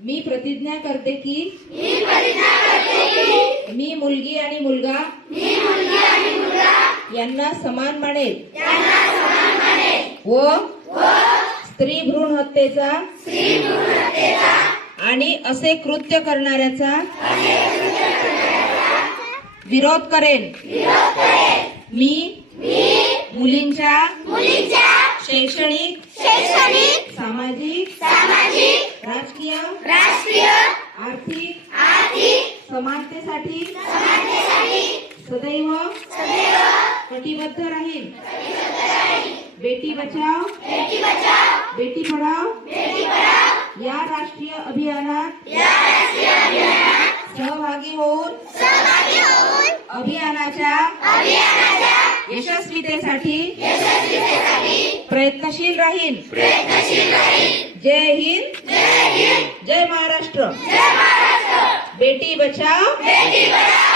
मी प्रतिज्ञा करते की मी मुलगी आणि मुलगा यांना समान मानेल. व स्त्री भ्रूण हत्येचा आणि असे कृत्य करणाऱ्याचा विरोध करेन. मी मुलींच्या शैक्षणिक शैक्षणिक सामाजिक सामाजिक राजकीय राष्ट्रीय आर्थिक आर्थिक समानतेसाठी समानतेसाठी सदैव सदैव कटिबद्ध राहील. बेटी बचाव बेटी बचाव बेटी पढाव या राष्ट्रीय अभियानात या राष्ट्रीय अभियानात सहभागी होऊन सहभागी होऊन अभियानाच्या यशस्वीतेसाठी प्रयत्नशील राहील. जय हिंद. जय हिंद. जय महाराष्ट्र. जय महाराष्ट्र. बेटी बचाव बेटी बचाव